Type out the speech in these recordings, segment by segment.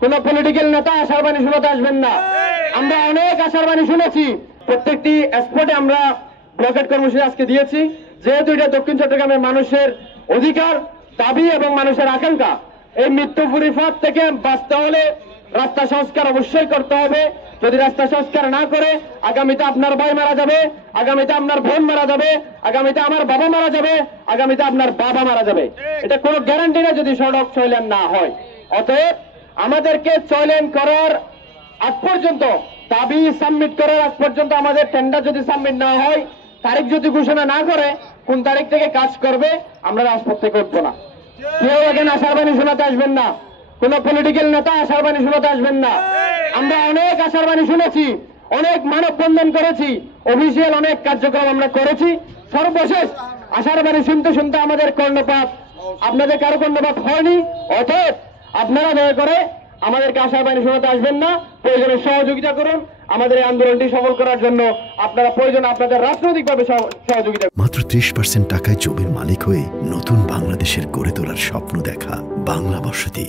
কোন পলিটিক্যাল নেতা আশার বাণী শোনাতে আসবেন না। আমরা অনেক আশার বাণী শুনেছি, প্রত্যেকটি স্পটে আমরা ব্লকেট কর্মসূচি আজকে দিয়েছি। যেহেতু এটা দক্ষিণ চট্টগ্রামের মানুষের অধিকার, দাবি এবং মানুষের আকাঙ্ক্ষা, এই মৃত্যুপুরী পথ থেকে বাঁচতে হলে রাস্তা সংস্কার অবশ্যই করতে হবে। যদি রাস্তা সংস্কার না করে আগামীতে আপনার ভাই মারা যাবে, আগামীতে আপনার বোন মারা যাবে, আগামীতে আমার বাবা মারা যাবে, আগামীতে আপনার বাবা মারা যাবে। এটা কোনো গ্যারান্টি না যদি সড়ক চয়লেন না হয়। অতএব আমাদেরকে চয়লেন করার আগ পর্যন্ত, দাবি সাবমিট করার আগ পর্যন্ত, আমাদের টেন্ডার যদি সাবমিট না হয়, তারিখ যদি ঘোষণা না করে কোন তারিখ থেকে কাজ করবে, আমরা রাজপথ থেকে উঠবো না। কেউ এখানে আশার বাণী শোনাতে আসবেন না, কোন পলিটিক্যাল নেতা আশার বাণী শোনাতে আসবেন না। আমরা অনেক আশার বাণী শুনেছি, অনেক মানববন্ধন করেছি, অফিসিয়াল অনেক কার্যক্রম আমরা করেছি। সর্বশেষ আশার বাণী শুনতে শুনতে আমাদের কর্ণপাত, আপনাদের কারো কর্ণপাত হয়নি। অতএব আপনারা দয়া করে আমাদেরকে আশার বাণী শোনাতে আসবেন না। প্রয়োজনে সহযোগিতা করুন আমাদের এই আন্দোলনটি সফল করার জন্য। আপনারা প্রয়োজনে আপনাদের রাজনৈতিকভাবে সহযোগিতা। মাত্র 30% টাকায় জমির মালিক হয়ে নতুন বাংলাদেশের গড়ে তোলার স্বপ্ন দেখা বাংলা বসতি।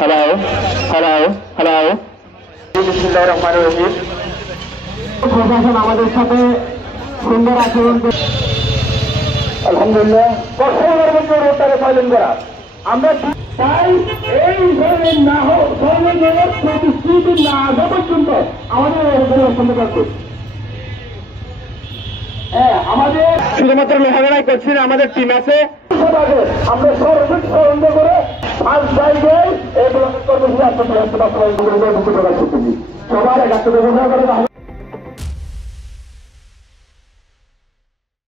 হ্যালো হ্যালো হ্যালো, বিসমিল্লাহির রহমানির রহিম। প্রশাসন আমাদের সাথে সুন্দর আচরণ করে, আলহামদুলিল্লাহ। কর্মচারীদের মধ্যে রোডটাকে পালন করা আমরা চাই। এই ধরনের না হোক, ধরনের প্রতিশ্রুতি না আসা পর্যন্ত আমাদের আমাদের শুধুমাত্র লোহাগড়াই করছি না, আমাদের টিম আছে। আমরা সর্বোচ্চ আনন্দ করে ফার্স্ট ড্রাইভে এই ব্লকের কর্মসূচি প্রকাশ করতেছি। সবার 1 করে